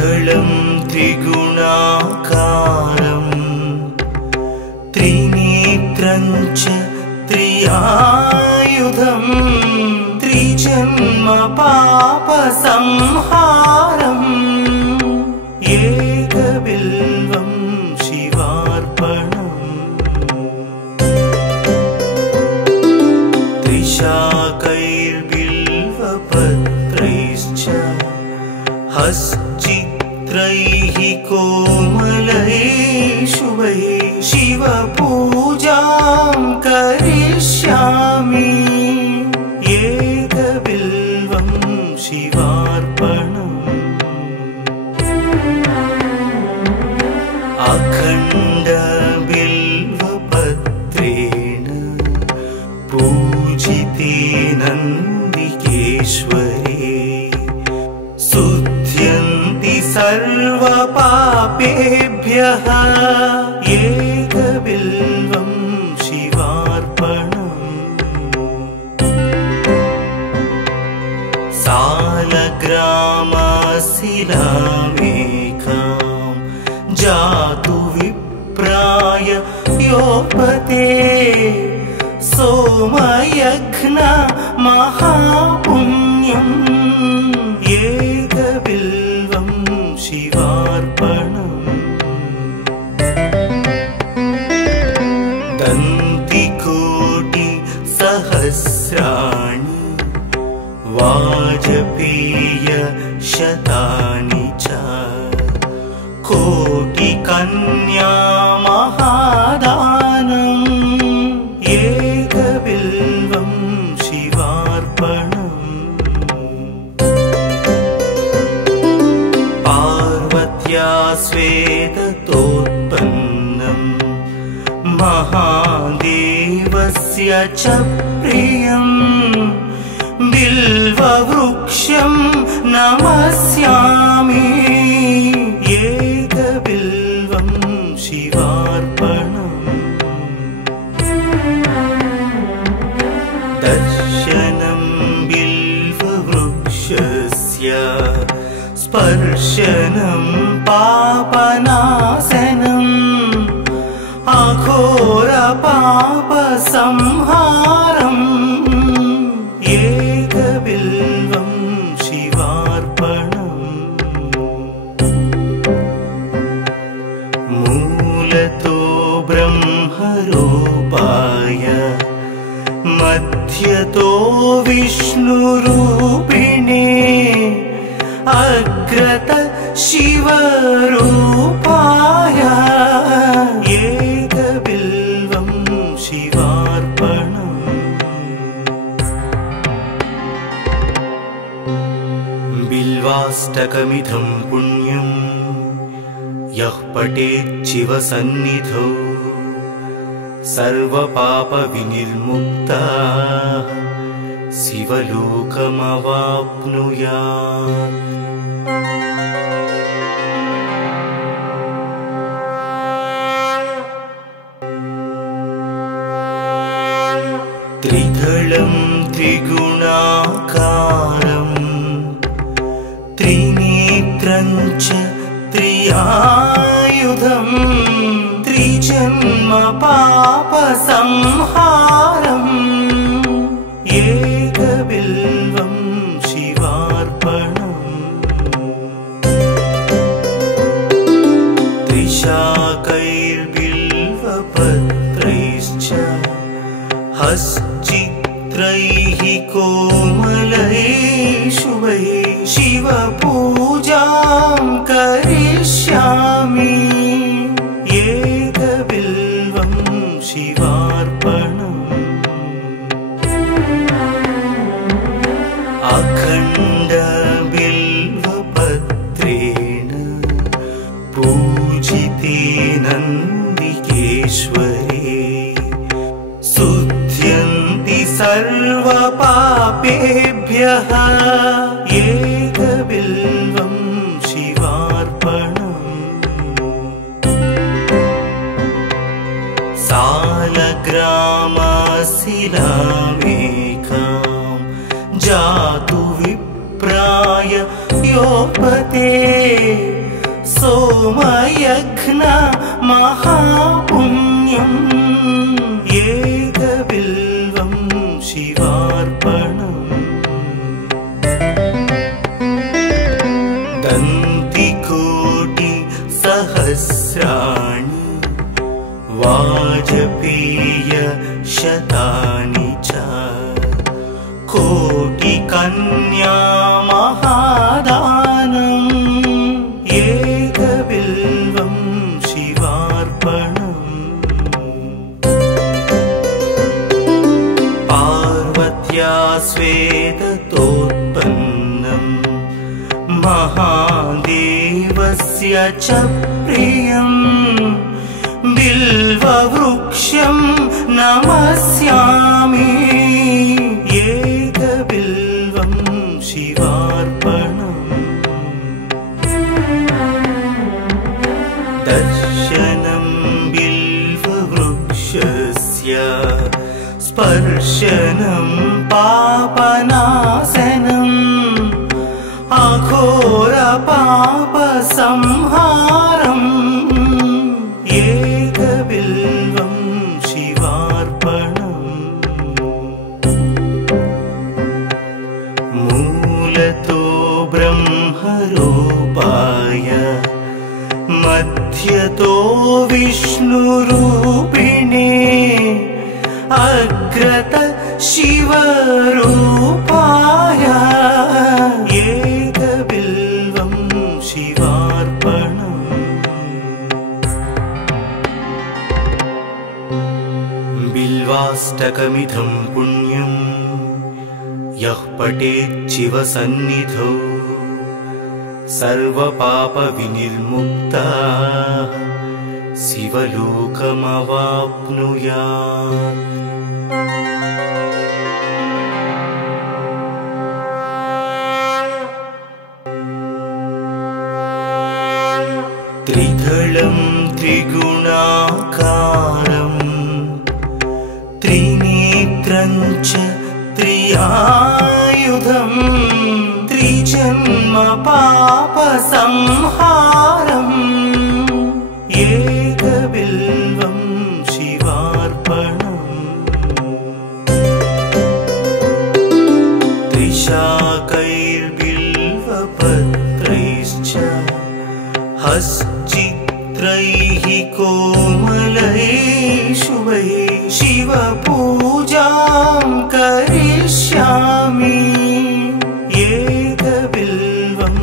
त्रिदलं त्रिगुणाकारं त्रिनेत्रं च त्रियायुधं त्रिजन्म पापसंहारम् एकबिल्वं शिवार्पणम् त्रिशाकैर्बिल्वपत्रैश्च हश्चित्रैः कोमलैः शुभैः शिवपूजां करिष्यामि एकबिल्वं शिवार्पणम् अखण्डबिल्वपत्रेण पूजिते नन्दिकेश्वरे शुध्यन्ति सर्वपापेभ्यः एकबिल्वं शिवार्पणम् सालग्रामशिलामेकां जातु विप्राय योपते सोमयज्ञ महापुण्यम् एकबिल्वं शिवार्पणम् दन्तिकोटिसहस्राणि वाजपेयशतानि च कोटिकन्या महादानम् एकबिल्वं शिवार्पणम् पार्वत्या स्वेदतोत्पन्नं महादेवस्य च प्रियम् बिल्ववृक्षं नमस्यामि एकबिल्वं शिवार्पणम् दर्शनं बिल्ववृक्षस्य स्पर्शनं पापनाशनम् अघोरपापसंहारम् एकबिल्वं शिवार्पणम् मूलतो ब्रह्मरूपाय मध्यतो विष्णुरूपिणे अग्रत शिवरूपाय एकबिल्वं शिवार्पणम् बिल्वाष्टकमिदं पुण्यं यः पठेत् शिवसन्निधौ सर्वपापविनिर्मुक्तः शिवलोकमवाप्नुयात्। त्रिदलं त्रिगुणाकारं त्रिनेत्रं च त्रियायुधं त्रिजन्म पापसंहारम् एकबिल्वं शिवार्पणम् त्रिशाकैर्बिल्वपत्रैश्च हश्चित्रैः कोमलैः शुभैः शिवपूजां करिष्यामि एकबिल्वं शिवार्पणम् अखण्डबिल्वपत्रेण पूजिते नन्दिकेश्वरे शुध्यन्ति सर्वपापेभ्यः एकबिल्वं शिवार्पणम् सालग्रामशिलामेकां जातु विप्राय योपते सोमयज्ञ महापुण्यम् एकबिल्वं शिवार्पणम् दन्तिकोटि सहस्राणि वाजपेय शतानि च कोटिकन्या महादानम् एकबिल्वं शिवार्पणम् पार्वत्या स्वेदतोत्पन्नम् महादेवस्य च प्रियम् बिल्ववृक्षं नमस्यामि एकबिल्वं शिवार्पणम् दर्शनं बिल्ववृक्षस्य स्पर्शनं पापनाशनम् अघोरपापसंहारम् एकबिल्वं शिवार्पणम् मूलतो ब्रह्मरूपाय मध्यतो विष्णुरूपिणे अग्रत शिवरूपाय एकबिल्वं शिवार्पणम् बिल्वाष्टकमिदं पुण्यं यः पठेत् शिवसन्निधौ सर्वपापविनिर्मुक्तः शिवलोकमवाप्नुयात् त्रिदलं त्रिगुणाकारम् त्रिनेत्रं च त्रियायुधम् त्रिजन्म पापसंहारम् एकबिल्वं शिवार्पणम् त्रिशाकैर्बिल्वपत्रैश्च हश्चित्रैः कोमलैः शुभैः शिवपूजां करिष्यामि एकबिल्वं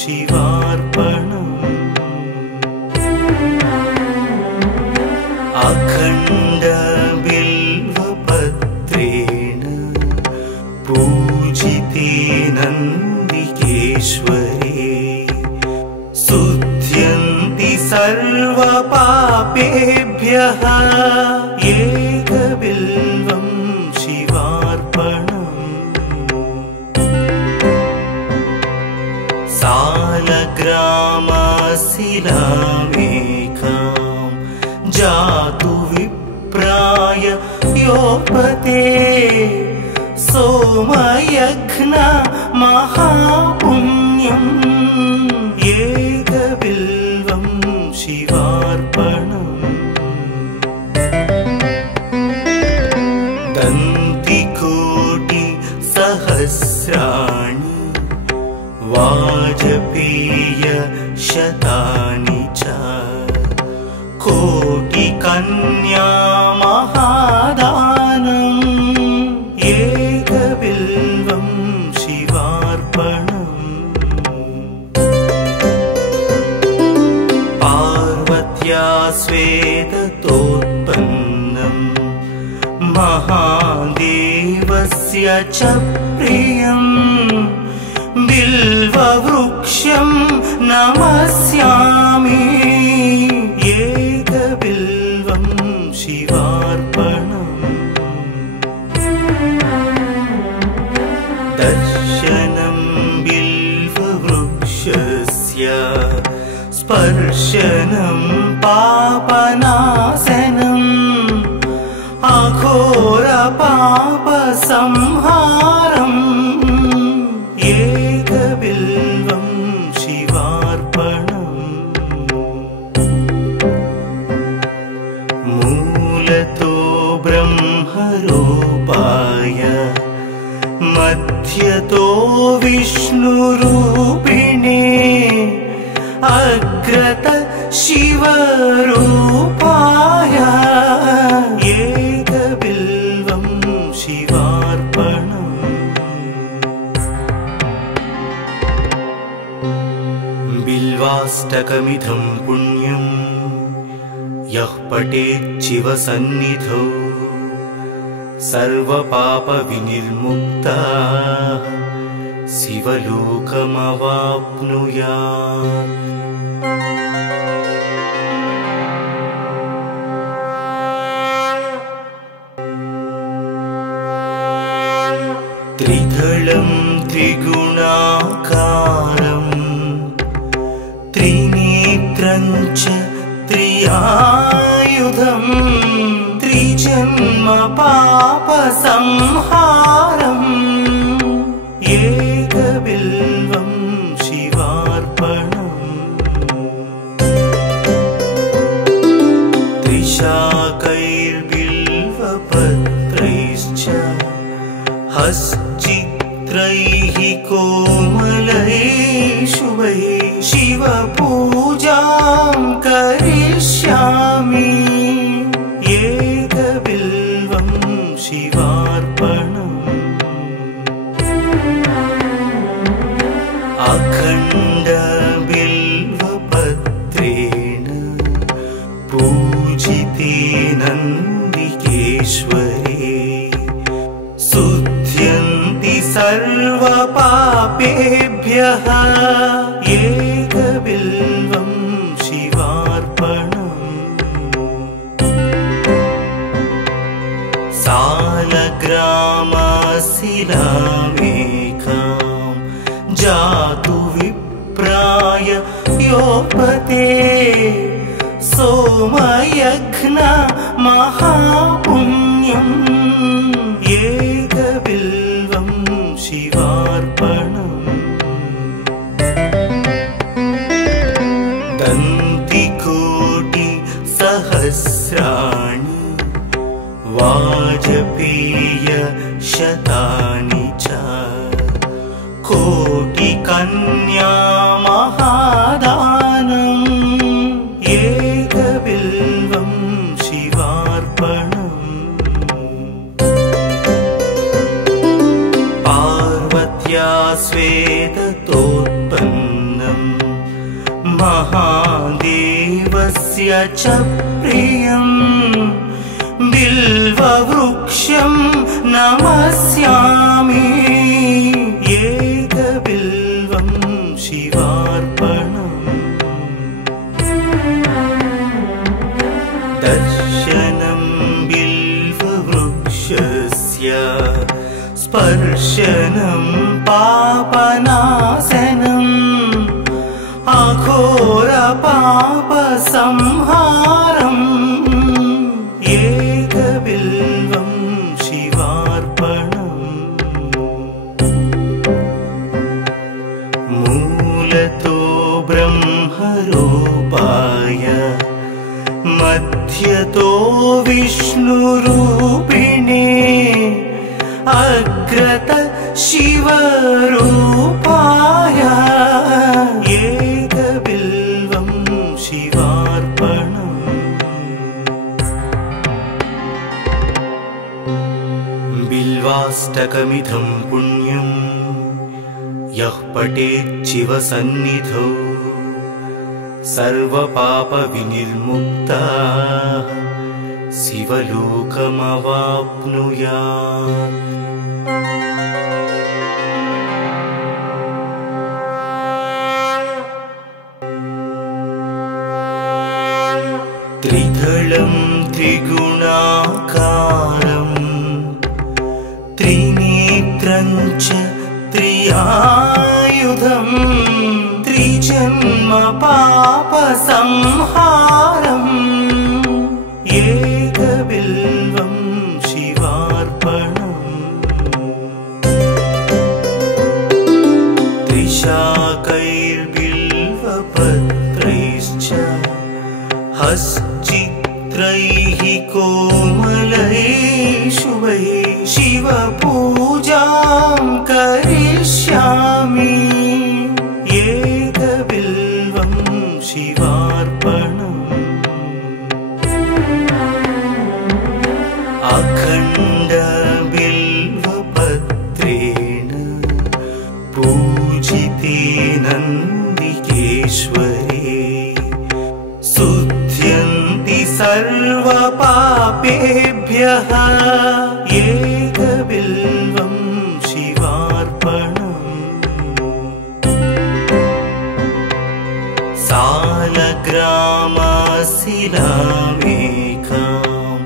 शिवार्पणम् अखण्डबिल्वपत्रेण पूजिते नन्दिकेश्वरे शुध्यन्ति सर्वपापेभ्यः एकबिल्वं शिवार्पणम् सालग्रामशिलामेकां जातु विप्राय योपते सोमयज्ञ महापुण्यम् एकबिल्वं शिवार्पणम् दन्तिकोटि सहस्राणि वाजपेय शतानि च कोटिकन्या महादानम् एकबिल्वं शिवार्पणम् पार्वत्या स्वेदतोत्पन्नम् महादेवस्य च प्रियम् बिल्ववृक्षं नमस्यामि एकबिल्वं शिवार्पणम् दर्शनं बिल्ववृक्षस्य स्पर्शनं पापनाशनम् अघोरपापसंहारम् एकबिल्वं शिवार्पणम् मध्यतो विष्णुरूपिणे अग्रत शिवरूपाय एकबिल्वं शिवार्पणम्। बिल्वाष्टकमिदं पुण्यं यः पठेत् शिवसन्निधौ सर्वपापविनिर्मुक्तः शिवलोकमवाप्नुयात्। त्रिदलं त्रिगुणाकारं त्रिनेत्रं च त्रियायुधं त्रिजन्म पापसंहारम् एकबिल्वं शिवार्पणम्। त्रिशाकैर्बिल्वपत्रैश्च हश्चित्रैः कोमलैः शुभैः शिवपूजां करिष्यामि एकबिल्वं शिवार्पणम्। अखण्डबिल्वपत्रेण पूजिते नन्दिकेश्वरे शुध्यन्ति सर्वपापेभ्यः एकबिल्वं शिवार्पणम्। सालग्रामशिलामेकां जातु विप्राय योपते सोमयज्ञ महापुण्यम् एकबिल्वं शिवार्पणम्। दन्तिकोटिसहस्राणि वाजपेय शतानि च कोटिकन्या महादानम् एकबिल्वं शिवार्पणम्। पार्वत्या स्वेदतोत्पन्नं महादेवस्य च प्रियम् बिल्ववृक्षं नमस्यामि एकबिल्वं शिवार्पणम्। दर्शनं बिल्ववृक्षस्य स्पर्शनं पापनाशनम् अघोरपापसंहारम् एकबिल्वं शिवार्पणम्। मूलतो ब्रह्मरूपाय मध्यतो विष्णुरूपिणे अग्रत शिवरूपाय एकबिल्वं शिवार्पणम्। बिल्वाष्टकमिदं पुण्यं यः पठेत् शिवसन्निधौ सर्वपापविनिर्मुक्तः शिवलोकमवाप्नुयात्। त्रिदलं त्रिगुणाकारं त्रिनेत्रं च त्रियायुधं त्रिजन्म पापसंहारम् एकबिल्वं शिवार्पणम्। त्रिशाकैर्बिल्वपत्रैश्च हश्चित्रैः कोमलैः शुभैः शिवपूजां करिष्यामि एकबिल्वं शिवार्पणम् अखण्डबिल्वपत्रेण पूजिते नन्दिकेश्वरे शुध्यन्ति सर्वपापेभ्यः एकबिल्वं शिवार्पणम् सालग्रामशिलामेकां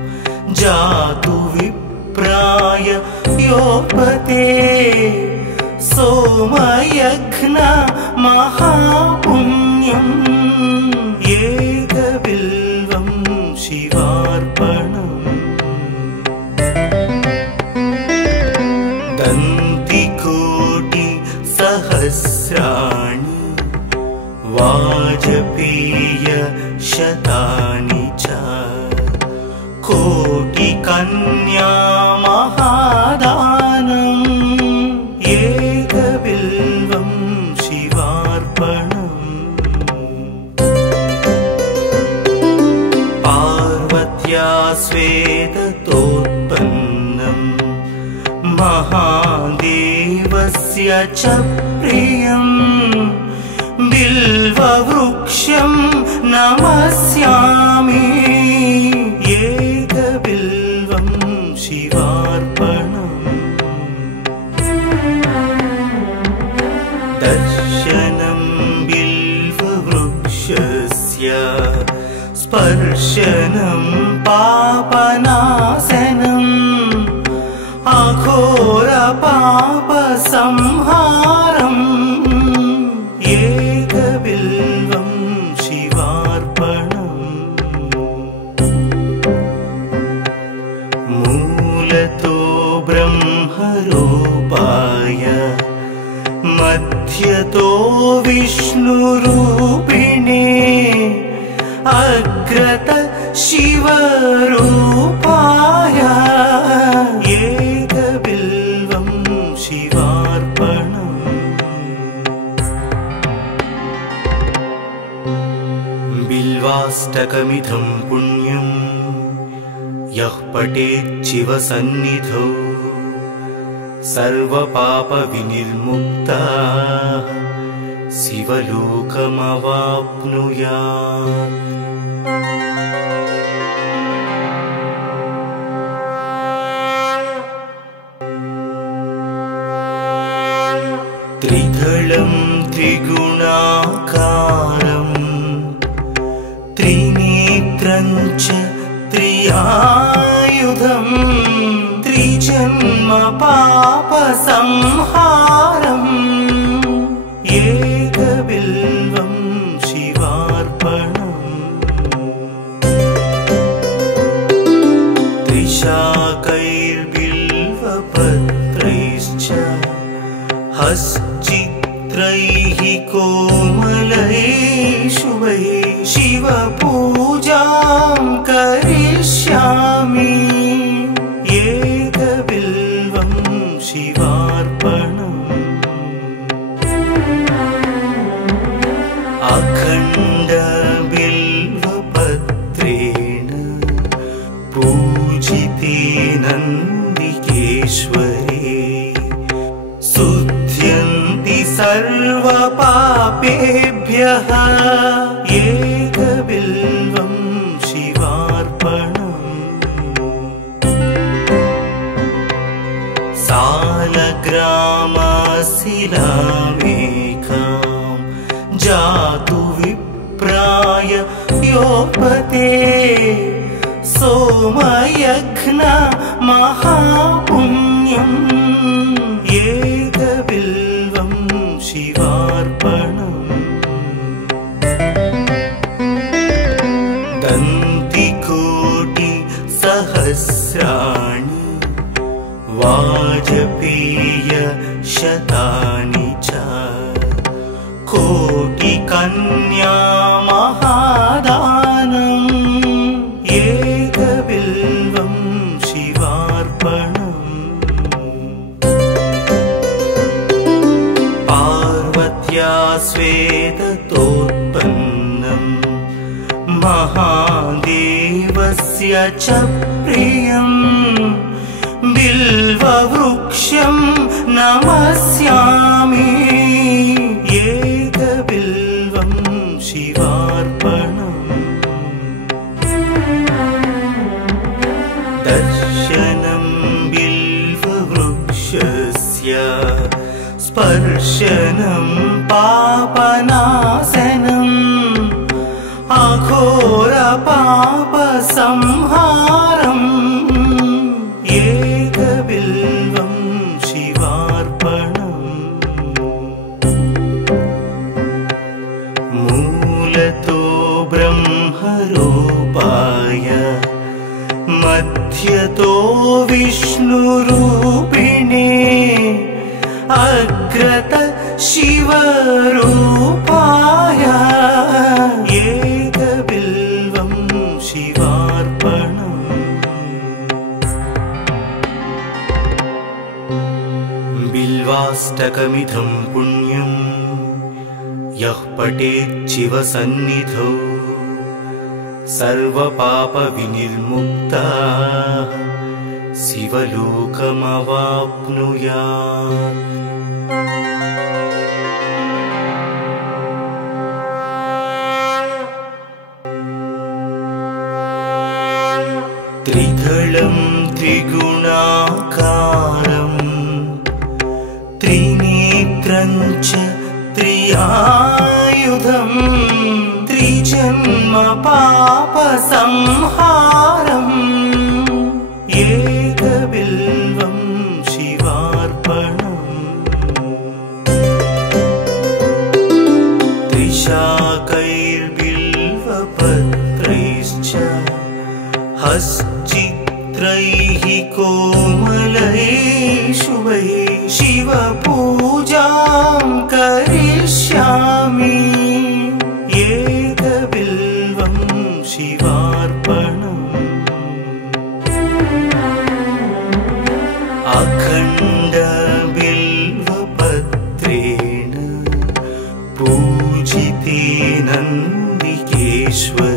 जातु विप्राय योपते सोमयज्ञ महापुण्यम् एकबिल्वं शिवार्पणम् दन्तिकोटि सहस्राणि वाजपेय शतानि च कोटिकन्या महादानम् एकबिल्वं शिवार्पणम् पार्वत्या स्वेदतोत्पन्नम् महादेवस्य च प्रियम् बिल्ववृक्षं नमस्यामि एकबिल्वं शिवार्पणम् दर्शनं बिल्ववृक्षस्य स्पर्शनं पापनाशनम् अघोरपापसंहारम् एकबिल्वं शिवार्पणम् मूलतो ब्रह्मरूपाय मध्यतो विष्णुरूपिणे अग्रत शिवरूपाय एकबिल्वं शिवार्पणम् बिल्वाष्टकमिदं पुण्यं यः पठेत् शिवसन्निधौ सर्वपापविनिर्मुक्तः शिवलोकमवाप्नुयात् त्रिदलं त्रिगुणाकारम् त्रिनेत्रं च त्रियायुधम् त्रिजन्म पापसंहारम् एकबिल्वं शिवार्पणम् त्रिशाकैर्बिल्वपत्रैश्च हश्चित्रैः कोमलैः शुभैः शिवपूजां करिष्यामि एकबिल्वं शिवार्पणम् अखण्डबिल्वपत्रेण पूजिते नन्दिकेश्वरे शुध्यन्ति सर्वपापेभ्यः एकबिल्वं शिवार्पणम् सालग्रामशिलामेकां जातु विप्राय योपते सोमयज्ञ महापुण्यम् एकबिल्वं शिवार्पणम् दन्तिकोटि सहस्राणि वाजपेय शतानि च कोटिकन्या महादानम् एकबिल्वं शिवार्पणम् पार्वत्यास्वेदतोत्पन्नम् महादेवस्य च प्रियम् बिल्ववृक्षं नमस्यामि एकबिल्वं शिवार्पणम् दर्शनं बिल्ववृक्षस्य स्पर्शनं पापनाशनम् अघोरपापसंहारम् एकबिल्वं शिवार्पणम् मूलतो ब्रह्मरूपाय मध्यतो विष्णुरूपिणे अग्रत शिवरूपाय एकबिल्वं शिवार्पणम् बिल्वाष्टकमिदं पुण्यं यः पठेत् शिवसन्निधौ सर्वपापविनिर्मुक्तः शिवलोकमवाप्नुयात्। त्रिदलं त्रिगुणाकारं त्रिनेत्रं च त्रियायुधं त्रिजन्म पापसंहारम् एकबिल्वं शिवार्पणम् त्रिशाकैर्बिल्वपत्रैश्च हश्चित्रैः कोमलैः शुभैः शिवपूजां करिष्यामि एकबिल्वं शिवार्पणम् अखण्डबिल्वपत्रेण पूजिते नन्दिकेश्वरे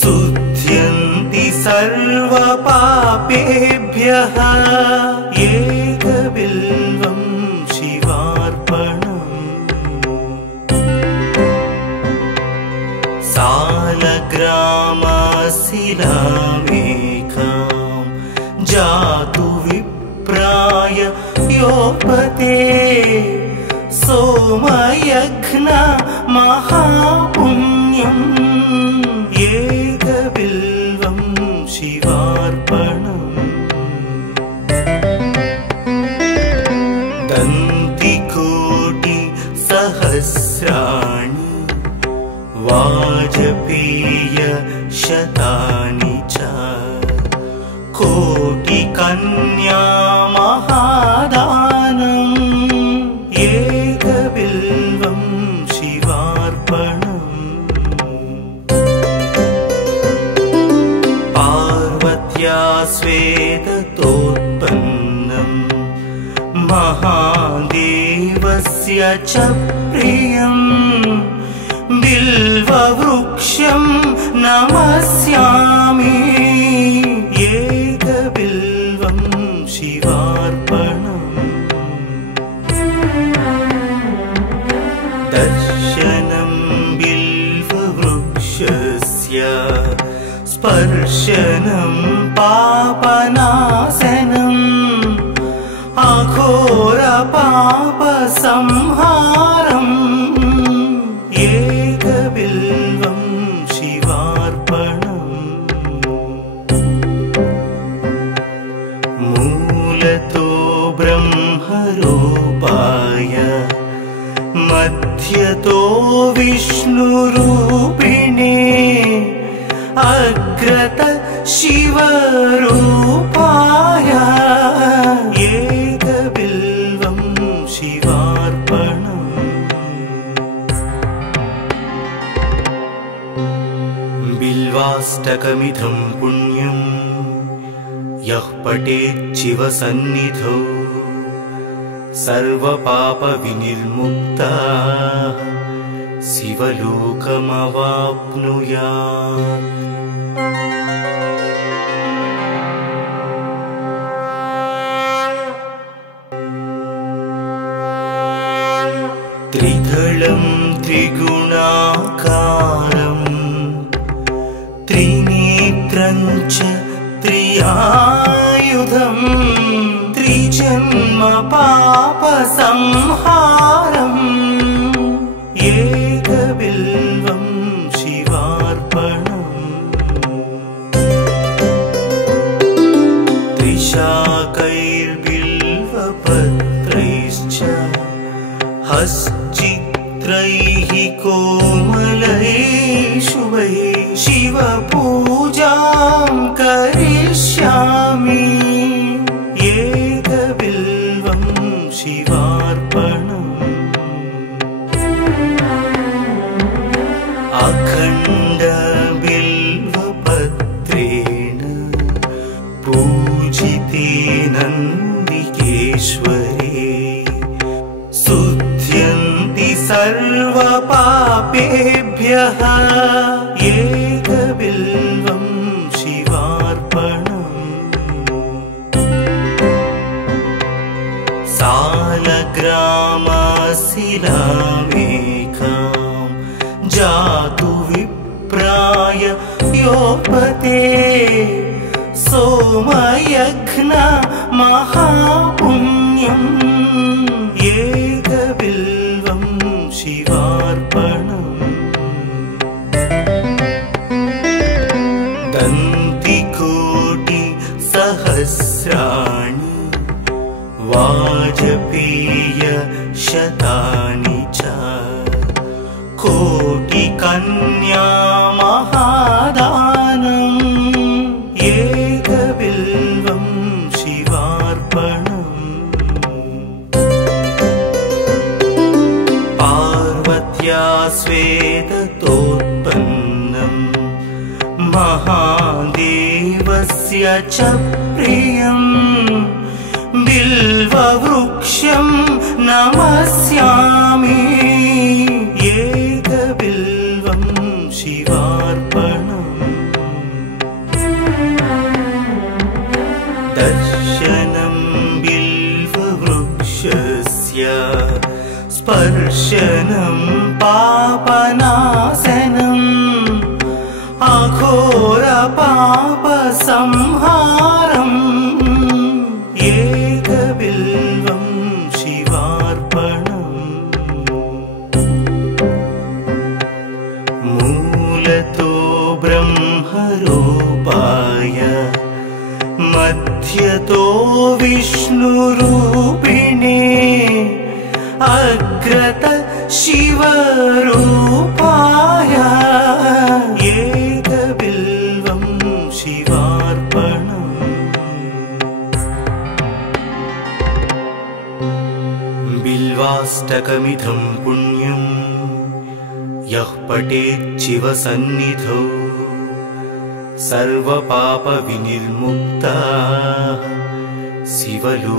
शुध्यन्ति सर्वपापेभ्यः एकबिल्वं शिवार्पणम् सालग्रामशिलामेकां जातु विप्राय योपते सोमयज्ञ महापुण्यम् एकबिल्वं शिवार्पणम् दन्तिकोटिसहस्राणि वाजपेय शतानि च कोटिकन्या महादानम् एकबिल्वं शिवार्पणम् पार्वत्यास्वेदतोत्पन्नम् महादेवस्य च प्रियम् बिल्ववृक्षं नमस्यामि एकबिल्वं शिवार्पणम् दर्शनं बिल्ववृक्षस्य स्पर्शनं पापनाशनम् अघोरपापसंहारम् एकबिल्वं शिवार्पणम् मूलतो ब्रह्मरूपाय मध्यतो विष्णुरूपिणे अग्रत शिवरूपाय एकबिल्वं शिवार्पणम् बिल्वाष्टकमिदं पुण्यं यः पठेत् शिवसन्निधौ सर्वपापविनिर्मुक्ता शिवलोकमवाप्नुयात्। त्रिदलं त्रिगुणाकारं त्रिनेत्रं च त्रियायुधं त्रिजन्म पापसंहारम् एकबिल्वं शिवार्पणम्। त्रिशाकैर्बिल्वपत्रैश्च हश्चित्रैः कोमलैः शुभैः शिवपूजां करिष्यामि एकबिल्वं शिवार्पणम्। अखण्डबिल्वपत्रेण पूजिते नन्दिकेश्वरे शुध्यन्ति सर्वपापेभ्यः एकबिल्वं शिवार्पणम्। सालग्रामशिलामेकां जातु विप्राय योपते सोमयज्ञ महापुण्यम् एकबिल्वं शिवार्पणम्। दन्तिकोटिसहस्राणि वाजपेयशतानि च कोटिकन्या महादानम् एकबिल्वं शिवार्पणम्। पार्वत्या स्वेदतोत्पन्नं महादेवस्य च प्रियम् बिल्ववृक्षं नमस्यामि एकबिल्वं शिवार्पणम्। दर्शनं बिल्ववृक्षस्य स्पर्शनं पापनाशनम् अघोरपापसंहारम् एकबिल्वं शिवार्पणम्। मूलतो ब्रह्मरूपाय मध्यतो विष्णुरूपिणे अग्रत शिवरूपाय एकबिल्वं शिवार्पणम्। बिल्वाष्टकमिदं पुण्यं यः पठेत् शिवसन्निधौ सर्वपापविनिर्मुक्तः शिवलोकमवाप्नुयात्।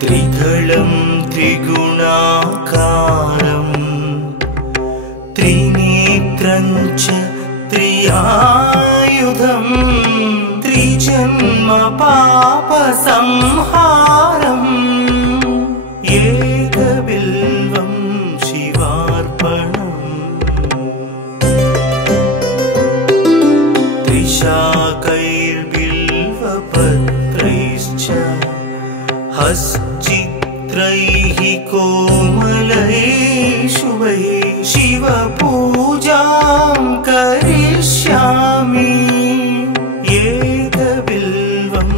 त्रिदलं त्रिगुणाकारं त्रिनेत्रं च त्रियायुधं त्रिजन्म पापसंहारम् एकबिल्वं शिवार्पणम्। त्रिशाकैर्बिल्वपत्रैश्च हश्चित्रैः कोमलैः शुभैः शिवपूजां करिष्यामि एकबिल्वं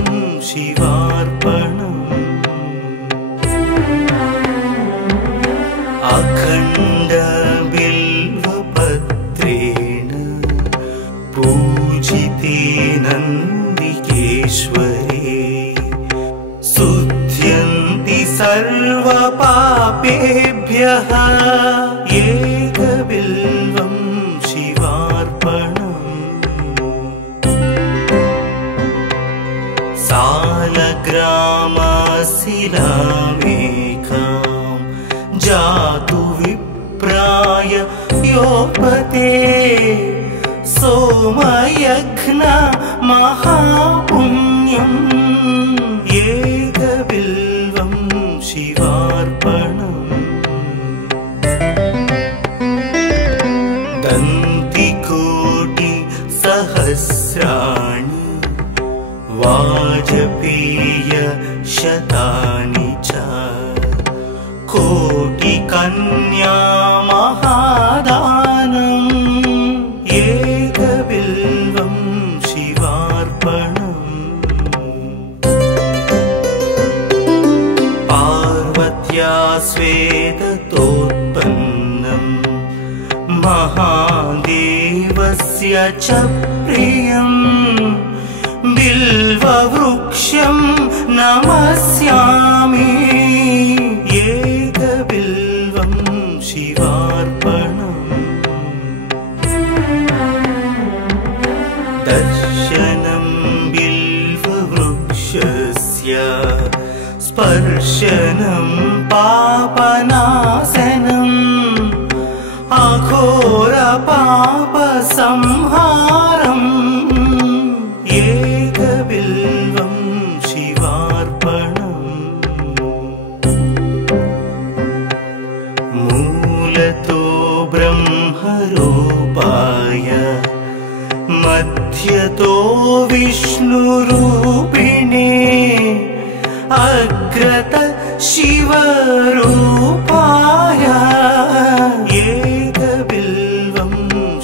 शिवार्पणम्। अखण्डबिल्वपत्रेण पूजिते नन्दिकेश्वरे शुध्यन्ति सर्वपापेभ्यः पापेभ्यः एकबिल्वं शिवार्पणम् सालग्रामशिलामेकां जातु विप्राय योपते सोमयज्ञ महापुण्यम् एकबिल्वं शिवार्पणम् दन्तिकोटि सहस्राणि वाजपेय शतानि च कोटिकन्या महादानम् एकबिल्वं शिवार्पणम् पार्वत्या स्वेदतोत्पन्नं महादेवस्य च प्रियम् बिल्ववृक्षं नमस्यामि एकबिल्वं शिवार्पणम् दर्शनं बिल्ववृक्षस्य स्पर्शनं पापनाशनम् अघोरपापसंहारम् एकबिल्वं शिवार्पणम् मूलतो ब्रह्मरूपाय मध्यतो विष्णुरूपिणे अग्रत शिवरूपाय एकबिल्वं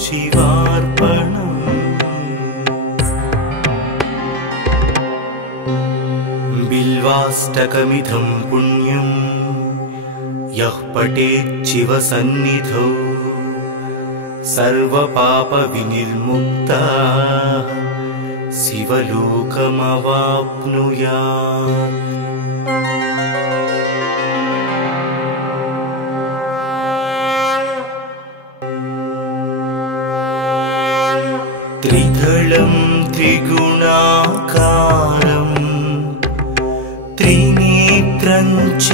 शिवार्पणम् बिल्वाष्टकमिदं पुण्यं यः पठेत् शिवसन्निधौ सर्वपापविनिर्मुक्तः शिवलोकमवाप्नुयात् त्रिदलं त्रिगुणाकारं त्रिनेत्रं च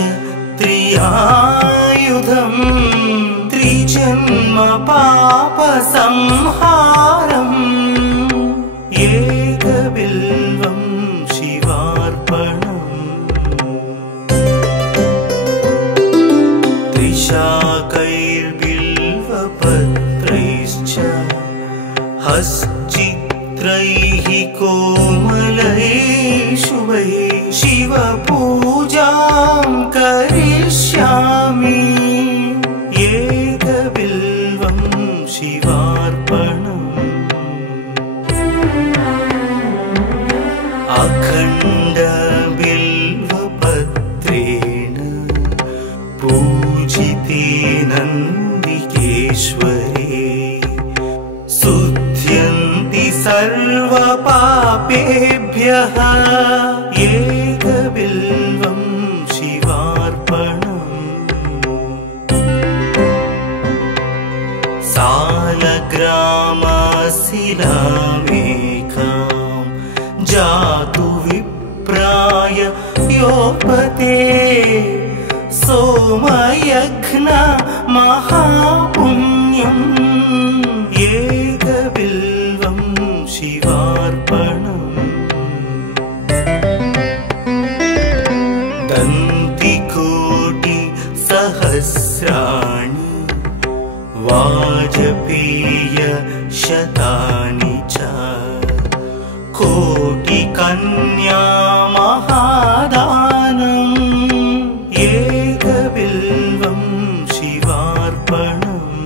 त्रियायुधं त्रिजन्म पापसंहारम् एकबिल्वं शिवार्पणम् त्रिशाकैर्बिल्वपत्रैश्च हश्चित्रैः कोमलैः शुभैः शिवपूजां करिष्यामि एकबिल्वं शिवार्पणम् अखण्डबिल्वपत्रेण पूजिते नन्दिकेश्वरे शुध्यन्ति सर्वपापेभ्यः एकबिल्वं शिवार्पणम् सालग्रामशिलामेकां जातु विप्राय योपते सोमयज्ञ महापुण्यम् एकबिल्वं शिवार्पणम् दन्तिकोटि सहस्राणि वाजपेय शतानि च कोटिकन्या महादानम् एकबिल्वं शिवार्पणम्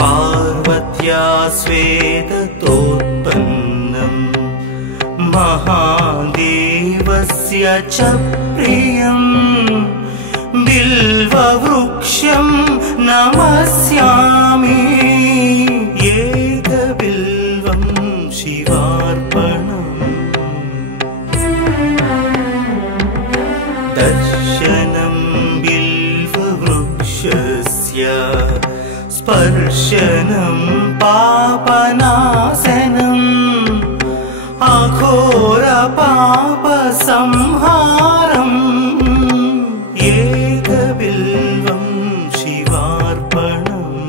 पार्वत्या स्वेदतोत्पन्नं महादेवस्य च प्रियम् बिल्ववृक्षं नमस्यामि एकबिल्वं शिवार्पणम् दर्शनं स्पर्शनं पापनाशनम् अघोरपापसंहारम् एकबिल्वं शिवार्पणम्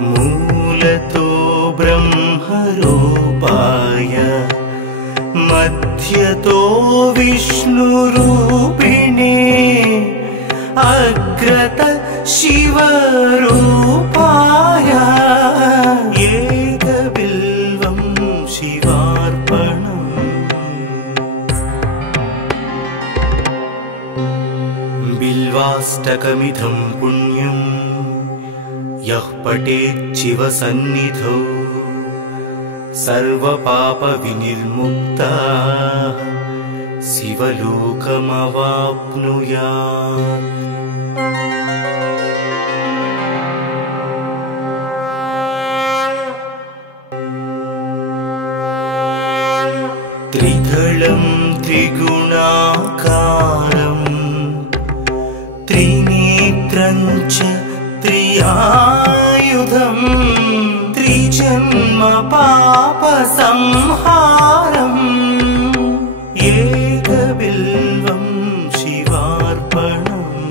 मूलतो ब्रह्मरूपाय मध्यतो विष्णुरूपिणे अग्रत शिवरूपाय एकबिल्वं शिवार्पणम् बिल्वाष्टकमिदं पुण्यं यः पठेत् शिवसन्निधौ सर्वपापविनिर्मुक्तः शिवलोकमवाप्नुयात्। त्रिदलं त्रिगुणाकारं त्रिनेत्रं च त्रियायुधं त्रिजन्म पापसंहारम् एकबिल्वं शिवार्पणम्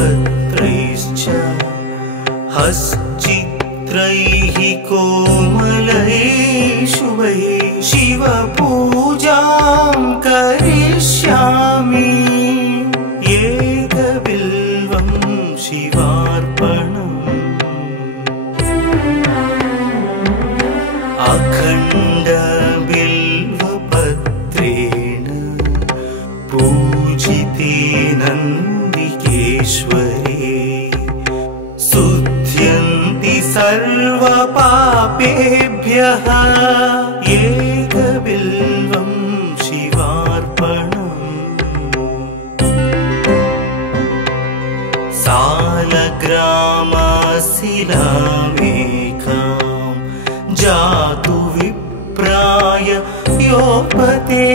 त्रिशाकैर्बिल्वपत्रैश्च हश्चित्रैः कोमलैः शुभैः शिवपूजां करिष्यामि एकबिल्वं शिवार्पणम् अखण्डबिल्वपत्रेण पूजिते नन्दिकेश्वरे शुध्यन्ति सर्वपापेभ्यः एकबिल्वं शिवार्पणम् सालग्रामशिलामेकां जातु विप्राय योपते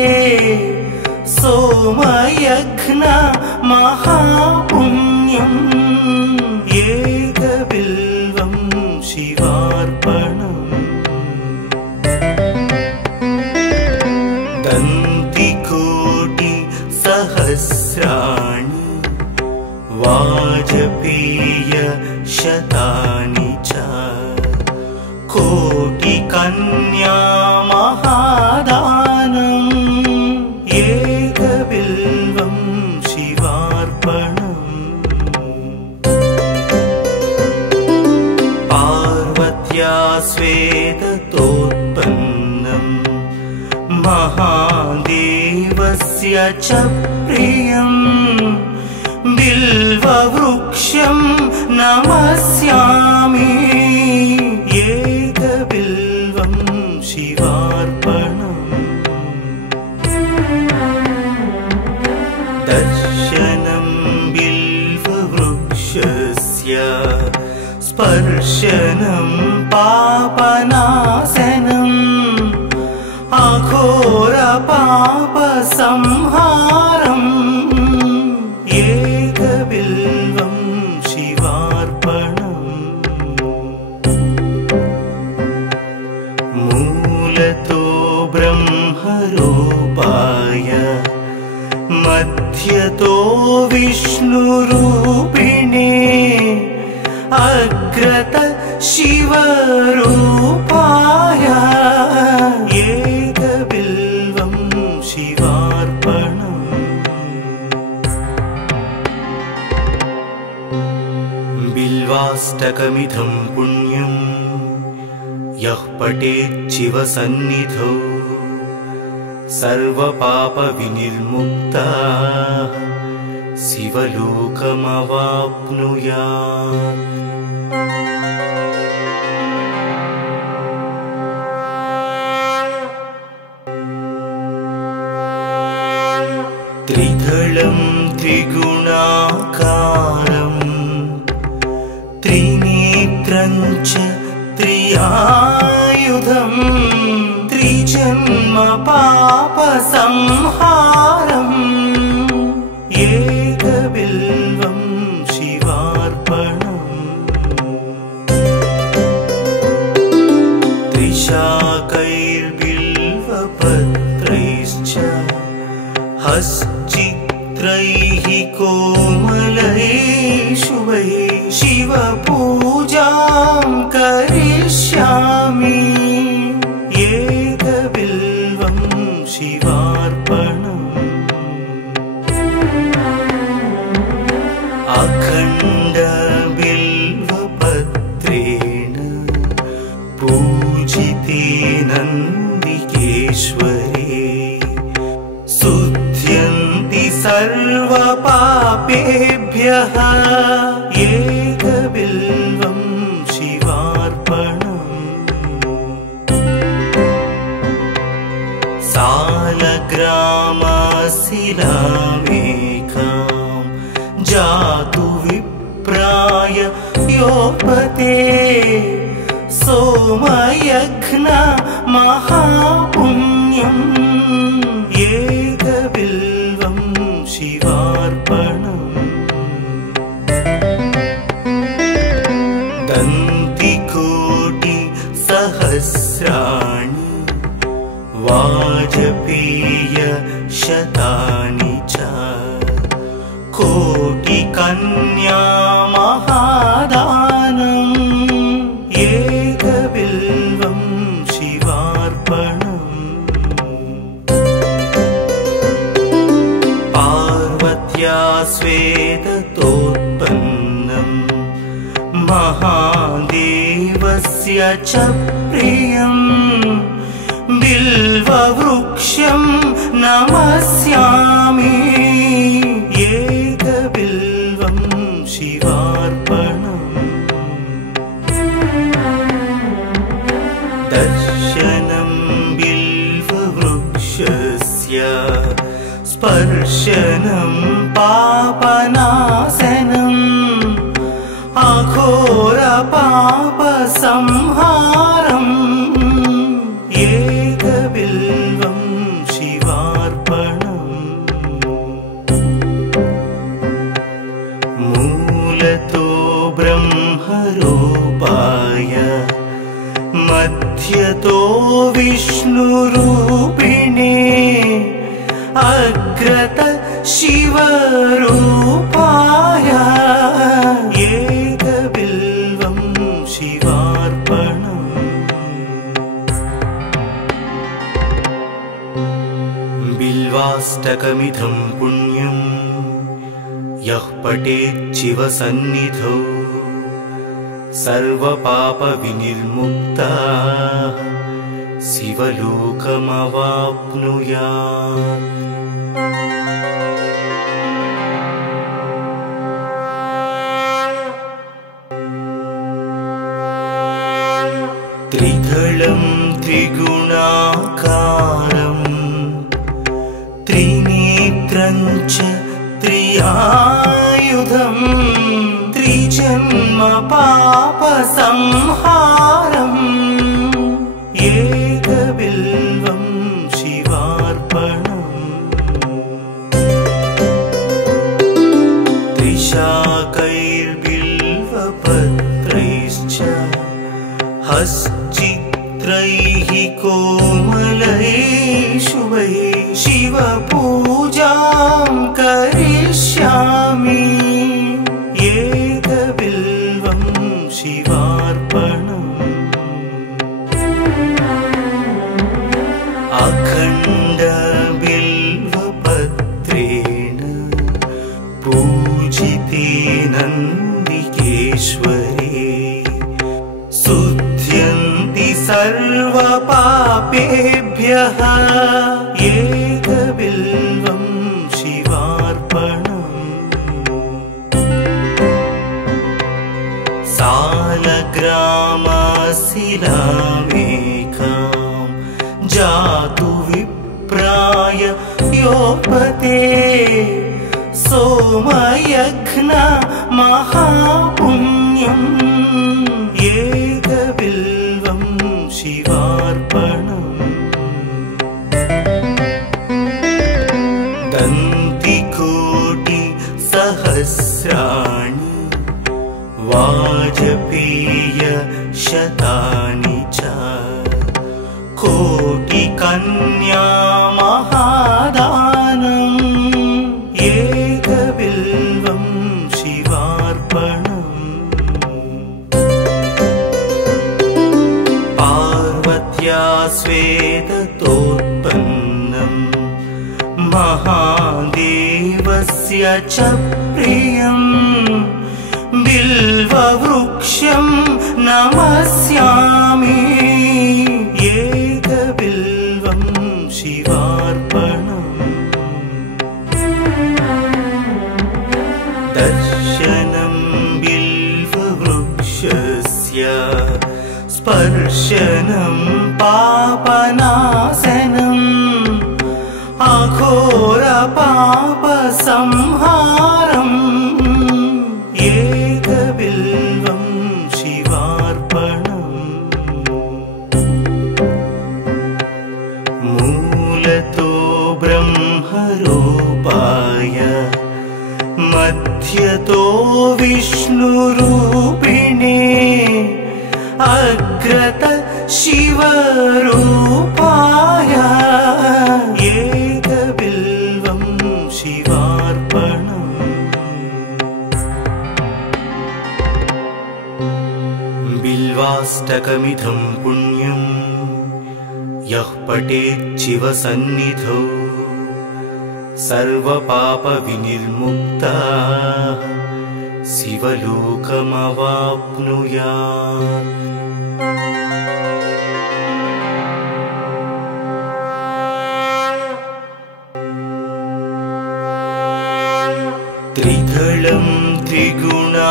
सोमयज्ञ महापुण्यम् एकबिल्वं शिवार्पणम् दन्तिकोटिसहस्राणि वाजपेय शतानि च कोटिकन्या महादानम् एकबिल्वं शिवार्पणम् पार्वत्या स्वेदतोत्पन्नं महादेवस्य च प्रियम् बिल्ववृक्षं नमस्यामि एकबिल्वं शिवार्पणम् दर्शनं बिल्ववृक्षस्य स्पर्शनं पापनाशनम् अघोरपापसंहारम् एकबिल्वं शिवार्पणम् मूलतो ब्रह्मरूपाय मध्यतो विष्णुरूपिणे अग्रत शिवरूपाय एकबिल्वं शिवार्पणम् बिल्वाष्टकमिदं पुण्यं यः पठेत् शिवसन्निधौ सर्वपापविनिर्मुक्तः शिवलोकमवाप्नुयात्। त्रिदलं त्रिगुणाकारं त्रिनेत्रं च त्रियायुधं त्रिजन्म पाप पापसंहारम् एकबिल्वं शिवार्पणम् त्रिशाकैर्बिल्वपत्रैश्च हश्चित्रैः कोमलैः शुभैः शिवपूजां करिष्यामि एकबिल्वं शिवार्पणम् अखण्डबिल्वपत्रेण पूजिते नन्दिकेश्वरे शुध्यन्ति सर्वपापेभ्यः एकबिल्वं शिवार्पणम् सालग्रामशिलामेकां जातु विप्राय योपते सोमयज्ञ महापुण्यम् एकबिल्वं शिवार्पणम् दन्तिकोटिसहस्राणि वाजपेय शतानि च कोटिकन्या महादानम् एकबिल्वं शिवार्पणम् पार्वत्या स्वेदतोत्पन्नम् महादेवस्य च प्रियम् बिल्ववृक्षं नमस्यामि एकबिल्वं शिवार्पणम् दर्शनं बिल्ववृक्षस्य स्पर्शनं पापनाशनम् अघोरपापसंहारम् एकबिल्वं शिवार्पणम् मूलतो ब्रह्मरूपाय मध्यतो विष्णुरूपिणे अग्रत शिवरूपाय एकबिल्वं शिवार्पणम् बिल्वाष्टकमिदं पुण्यं यः पठेत् शिवसन्निधौ सर्वपापविनिर्मुक्तः शिवलोकमवाप्नुयात् त्रिदलं त्रिगुणाकारम् त्रिनेत्रं च त्रियायुधम् त्रिजन्म पापसंहारम् एकबिल्वं शिवार्पणम् त्रिशाकैर्बिल्वपत्रैश्च हश्चित्रैः कोमलैः शुभैः शिवपूजां करिष्यामि एकबिल्वं शिवार्पणम् अखण्डबिल्वपत्रेण पूजिते नन्दिकेश्वरे शुध्यन्ति सर्वपापेभ्यः एकबिल्वं शिवार्पणम् सालग्रामशिलामेकां जातु विप्राय योपते सोमयज्ञ महापुण्यम् एकबिल्वं शिवार्पणम् दन्तिकोटि सहस्राणि वाजपेय शतानि च कोटिकन्या महादानम् एकबिल्वं शिवार्पणम् पार्वत्या स्वेदतोत्पन्नम् महादेवस्य च प्रियम् बिल्ववृक्षं नमस्यामि एकबिल्वं शिवार्पणम् दर्शनं बिल्ववृक्षस्य स्पर्शनं पापनाशनम् अघोरपापसंहारम् एकबिल्वं शिवार्पणम् मूलतो ब्रह्मरूपाय मध्यतो विष्णुरूपिणे अग्रत शिवरूपाय एकबिल्वं शिवार्पणम् बिल्वाष्टकमिदं पुण्यं यः पठेत् शिवसन्निधौ सर्वपापविनिर्मुक्तः शिवलोकमवाप्नुयात् त्रिदलं त्रिगुणाकारम्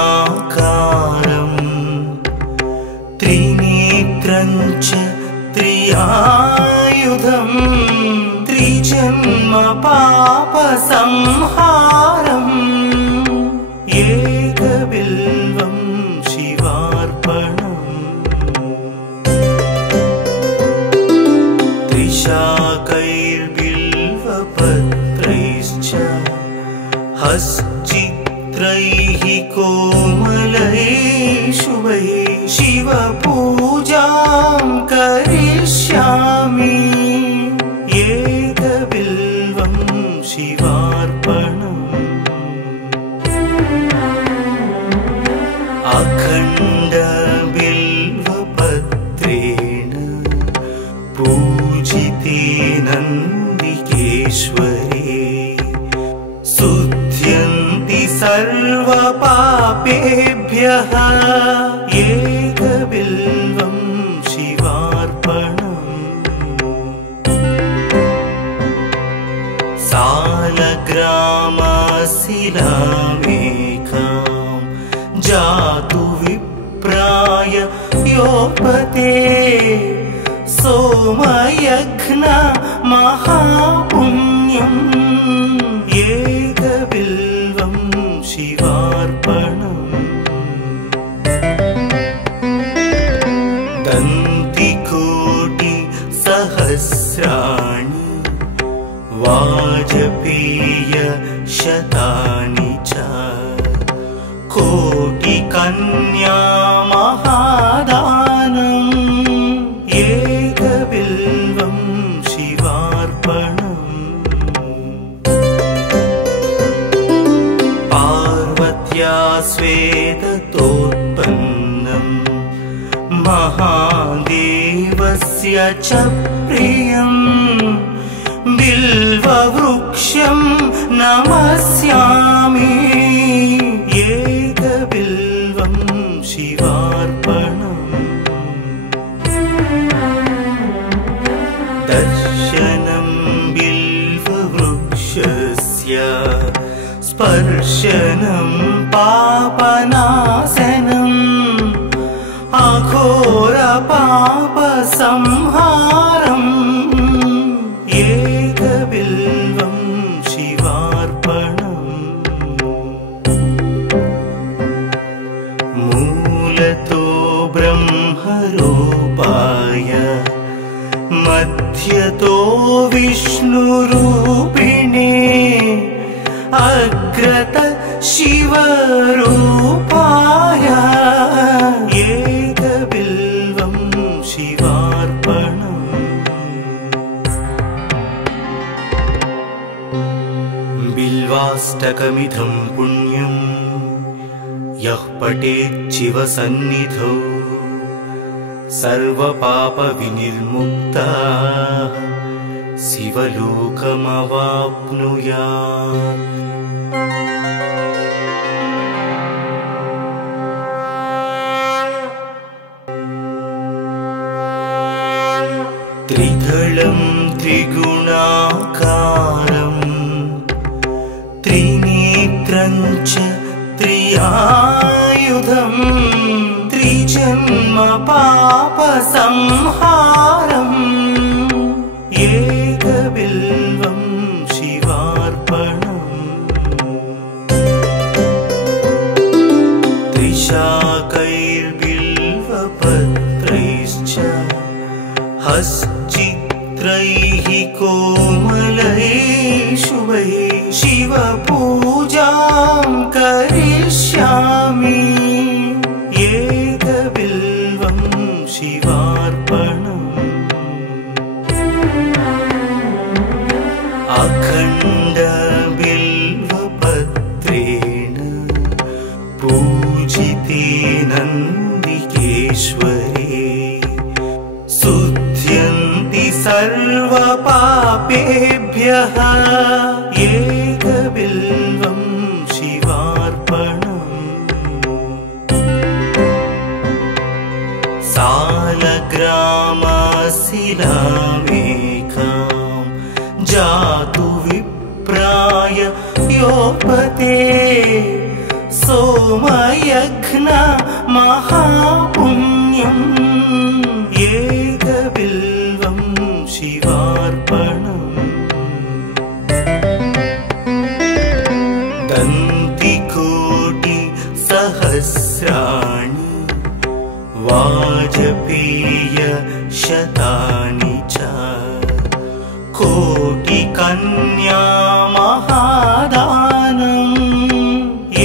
त्रिनेत्रं च त्रियायुधम् त्रिजन्म पापसंहारम् एकबिल्वं शिवार्पणम् त्रिशाकैर्बिल्वपत्रैश्च हश्चित्रैः कोमलैः शुभैः शिवपूजां करिष्यामि एकबिल्वं शिवार्पणम् अखण्डबिल्वपत्रेण पूजिते नन्दिकेश्वरे शुध्यन्ति सर्वपापेभ्यः एकबिल्वं शिवार्पणम् सालग्रामशिलामेकां जातु विप्राय योपते सोमयज्ञ महापुण्यम् एकबिल्वं शिवार्पणम् दन्तिकोटि सहस्राणि वाजपेय शतानि च कोटिकन्या महादानम् एकबिल्वं शिवार्पणम् पार्वत्या स्वेदतोत्पन्नम् महादेवस्य च प्रियम् बिल्ववृक्षं नमस्यामि एकबिल्वं शिवार्पणम् दर्शनं बिल्ववृक्षस्य स्पर्शनं पापनाशनम् अघोरपापसंहारम् एकबिल्वं शिवार्पणम् मूलतो ब्रह्मरूपाय मध्यतो विष्णुरूपिणे अग्रत शिवरूपाय एकबिल्वं शिवार्पणम्। बिल्वाष्टकमिदं पुण्यं यः पठेत् शिवसन्निधौ सर्वपापविनिर्मुक्तः शिवलोकमवाप्नुयात्। त्रिदलं त्रिगुणाकारं त्रिनेत्रं च त्रियायुधं त्रिजन्म पापसंहारम् एकबिल्वं शिवार्पणम्। त्रिशाकैर्बिल्वपत्रैश्च हश्चित्रैः कोमलैः शुभैः शिवपूजां करिष्यामि एकबिल्वं शिवार्पणम्। अखण्डबिल्वपत्रेण पूजिते नन्दिकेश्वरे शुध्यन्ति सर्वपापेभ्यः एकबिल्वं शिवार्पणम्। सालग्रामशिलामेकां जातु विप्राय योपते सोमयज्ञ महापुण्यम् एकबिल्वं शिवार्पणम्। दन्तिकोटिसहस्राणि वाजपेयशतानि च कोटिकन्या महादानम्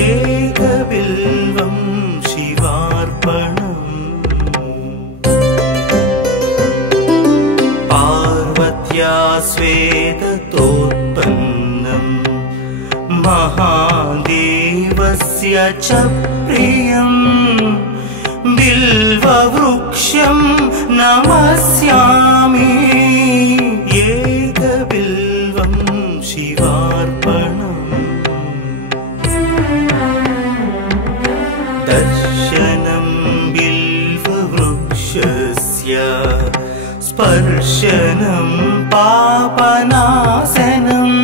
एकबिल्वं शिवार्पणम्। पार्वत्या स्वेदतोत्पन्नं महादेवस्य च प्रियम् बिल्ववृक्षं नमस्यामि एकबिल्वं शिवार्पणम्। दर्शनं बिल्ववृक्षस्य स्पर्शनं पापनाशनम्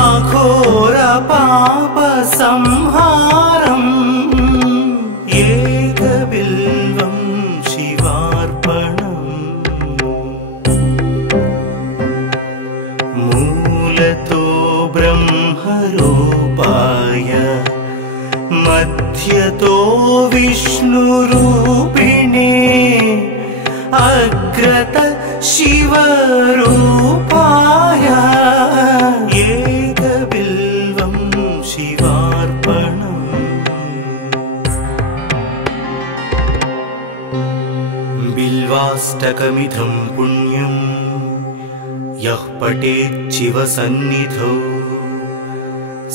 अघोरपापसंहारम् एकबिल्वं शिवार्पणम्। मूलतो ब्रह्मरूपाय मध्यतो विष्णुरूपिणे अग्रत शिवरूपाय एकबिल्वं शिवार्पणम्। बिल्वाष्टकमिदं पुण्यं यः पठेत् शिवसन्निधौ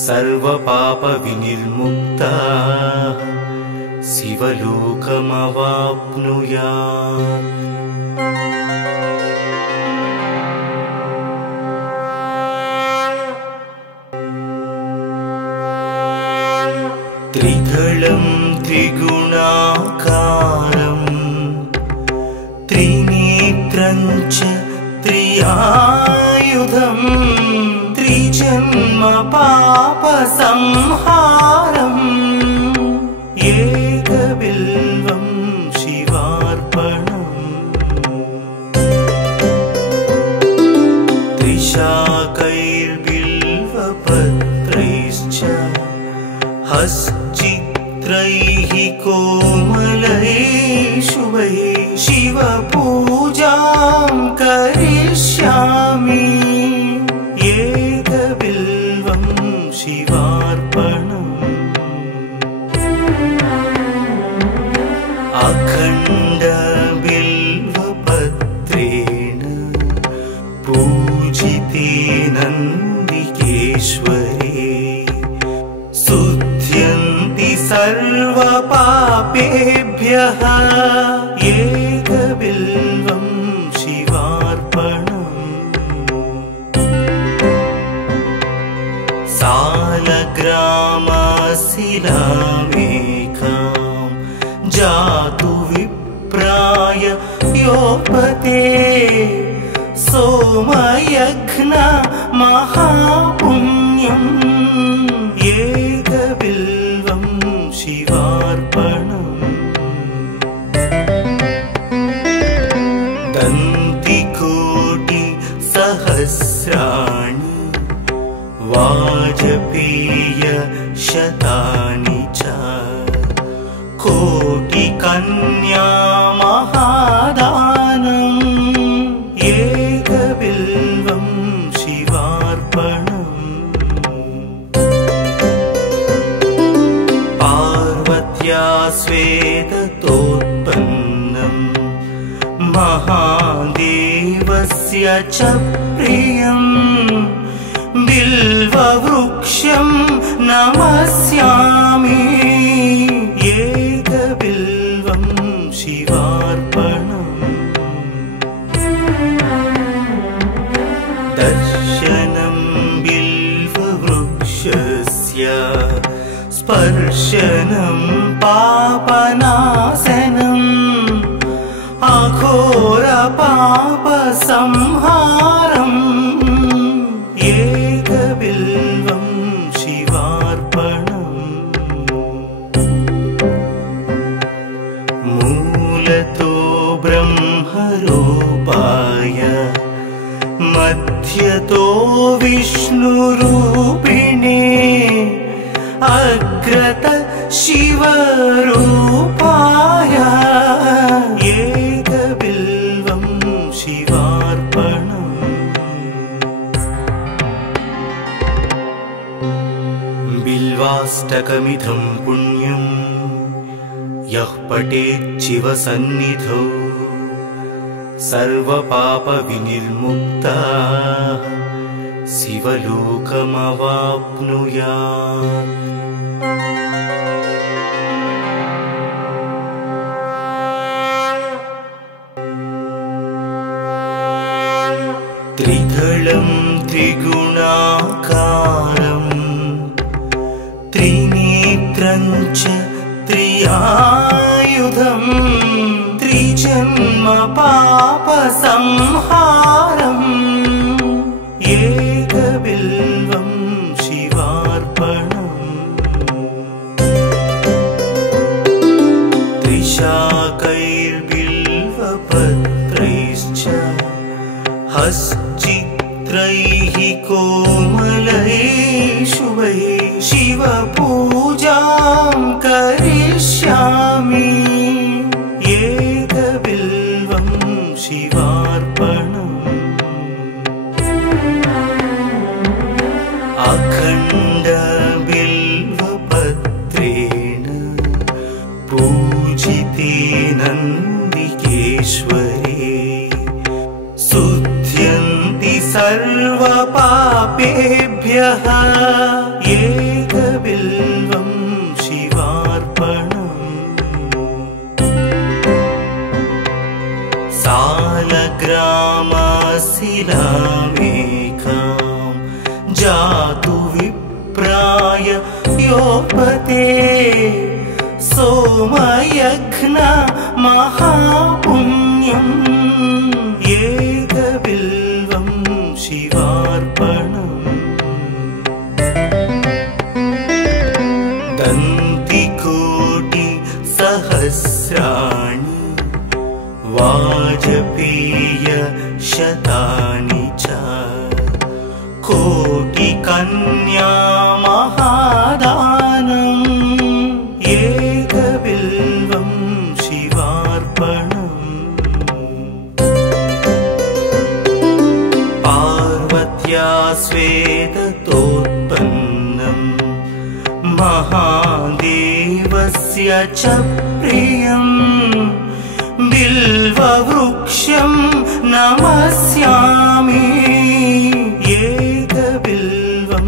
सर्वपापविनिर्मुक्तः शिवलोकमवाप्नुयात्। त्रिदलं त्रिगुणाकारं त्रिनेत्रं च त्रियायुधं त्रिजन्म पापसंहारम् एकबिल्वं शिवार्पणम्। त्रिशाकैर्बिल्वपत्रैश्च हश्चित्रैः कोमलैः शुभैः शिवपूजां करिष्यामि एकबिल्वं पापेभ्यः एकबिल्वं शिवार्पणम् सालग्रामशिलामेकां जातु विप्राय योपते सोमयज्ञ महापुण्यम् एकबिल्वं शिवार्पणम् दन्तिकोटि सहस्राणि वाजपेय शतानि च कोटिकन्या महादानम् एकबिल्वं शिवार्पणम् पार्वत्या स्वेदतोत्पन्नं महादेवस्य च प्रियम् बिल्ववृक्षं नमस्यामि एकबिल्वं शिवार्पणम् दर्शनं बिल्ववृक्षस्य स्पर्शनं पापनाशनम् अघोरपापसंहारम् एकबिल्वं शिवार्पणम् मूलतो ब्रह्मरूपाय मध्यतो विष्णुरूपिणे अग्रत शिवरूपाय एकबिल्वं शिवार्पणम् बिल्वाष्टकमिदं पुण्यं यः पठेत् शिवसन्निधौ सर्वपापविनिर्मुक्तः शिवलोकमवाप्नुयात् त्रिदलं त्रिगुणाकारं त्रिनेत्रं च त्रियायुधं त्रिजन्म पापसंहारम् एकबिल्वं शिवार्पणम् त्रिशाकैर्बिल्वपत्रैश्च हश्चित्रैः कोमलैः शुभैः शिवपूजां करिष्यामि एकबिल्वं शिवार्पणम् अखण्डबिल्वपत्रेण पूजिते नन्दिकेश्वरे शुध्यन्ति सर्वपापेभ्यः एकबिल्वं शिवार्पणम् सालग्रामशिलामेकां जातु विप्राय योपते सोमयज्ञ महापुण्यम् एकबिल्वं शिवार्पणम् दन्तिकोटि सहस्राणि वाजपेय शतानि च कोटिकन्या महादानम् एकबिल्वं शिवार्पणम् पार्वत्या स्वेदतोत्पन्नं महादेवस्य च प्रियम् बिल्ववृक्षं नमस्यामि एकबिल्वं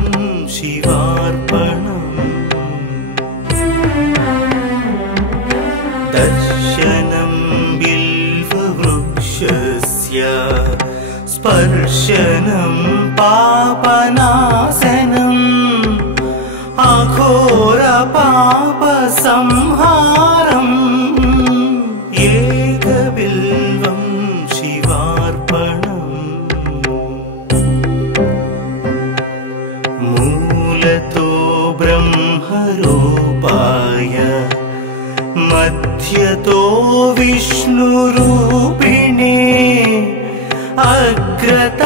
शिवार्पणम् स्पर्शनं पापनाशनम् अघोरपापसंहारम् एकबिल्वं शिवार्पणम् मूलतो ब्रह्मरूपाय मध्यतो विष्णुरूपिणे अग्रत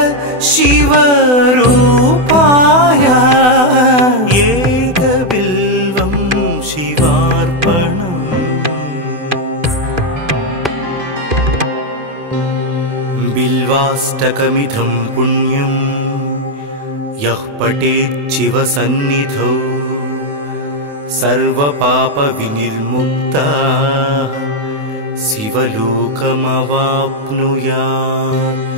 शिवरूपाय एकबिल्वं शिवार्पणम् बिल्वाष्टकमिदं पुण्यं यः पठेत् शिवसन्निधौ सर्वपापविनिर्मुक्तः शिवलोकमवाप्नुयात्।